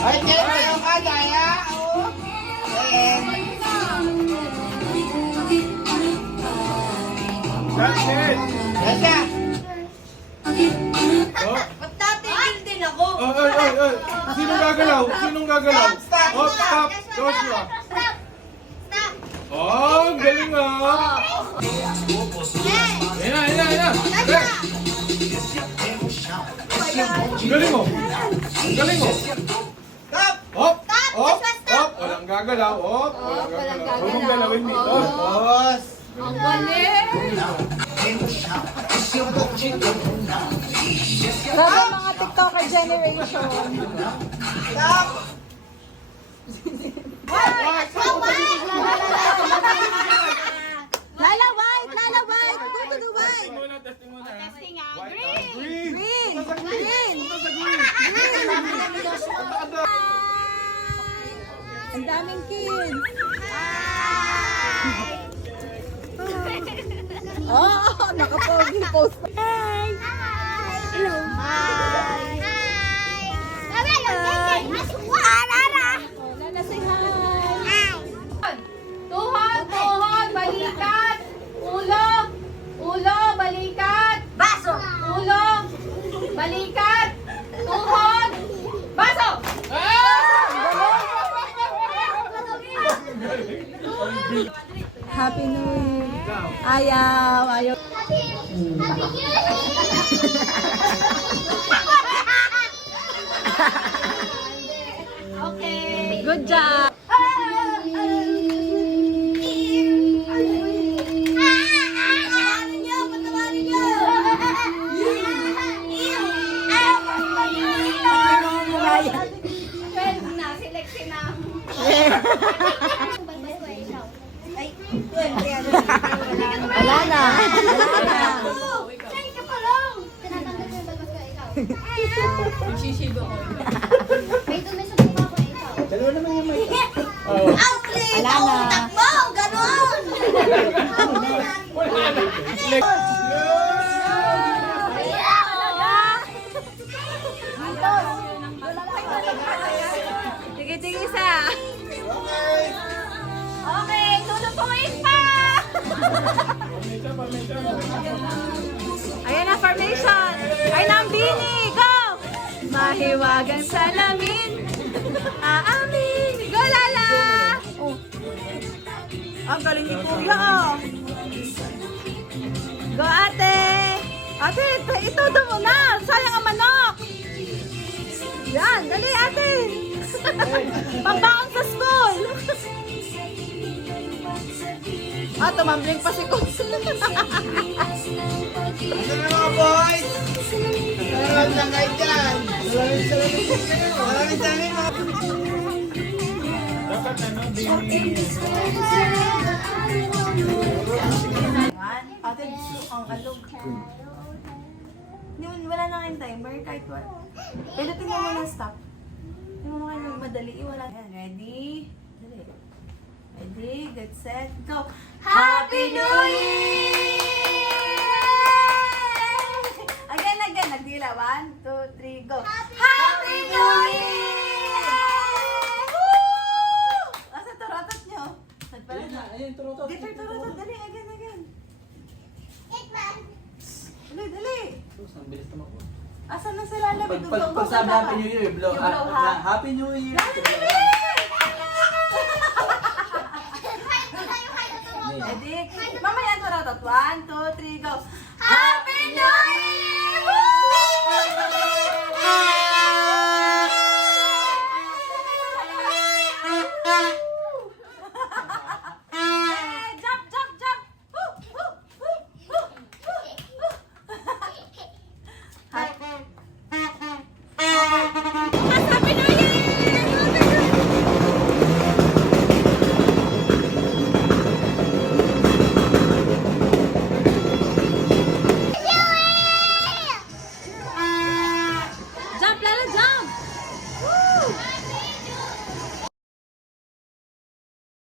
Ay, Jen, sayo ka, Daya. Jen. That's it. Yes, yeah. Oh. Ba't natigil din ako? Ay. Sinong gagalaw? Sinong gagalaw? Stop. Oh, stop. Joshua. Oh, ang galing ah. Ayan na. Rex. Galing mo. Stop. Hop. Walang gagalaw. Walang gagalaw. Huwag mong galawin dito. Boss. Ang galing! Grabe mga TikToker generation. Stop. Lala white! Lala white! Go to the white! Testing muna. Testing nga. Green. Green! Punta sa green. Punta sa green. Ang daming kids! Oh, nakapogi post. Hi! Hello! Hi! Hi! Rara! Oh, Lala, say hi! Tuhod, balikat! Ulo, balikat! Baso! Ulo, balikat! Tuhod, baso! Happy New Year! Ayaw! Okay. Good job! Pwede na, selection na. Wala na! Dalawa naman yung mic. Wala na! Sige, isa! Okay, tulutuin pa! Ayan na, formation! Ay, Nambini! Go! Mahiwagang salamin! Aamin! Go, Lala! Oh. Ang galing ni Kuya, oh! Go, ate! Ate, itudo mo na! Sayang ang manok! Yan, dali, ate! Pambaon sa school! Tumambling pa si Kuya. Ano na mga boys? Salamat lang kayo dyan. Maraming salamat mga Dapat ano, Bini. Ate, ang alog. Wala na kayong timer, kahit what. Pwede tingnan mo ng stop. Tingnan mo kayo madali, wala. Ready? Dali. Ready, get set, go! Happy New Year! Again, nagdila. 1, 2, 3, go! Happy New Year! Woo! Asa turotot nyo? Ayun, turutot. Different turotot, dali, again. Dali. Ang bilis naman ko. Asan na sila? Pag sabi Happy New Year, blow. You blow ha? Happy New Year. Ready? Mamaya turotot. 1, 2, 3, go! Happy New Year!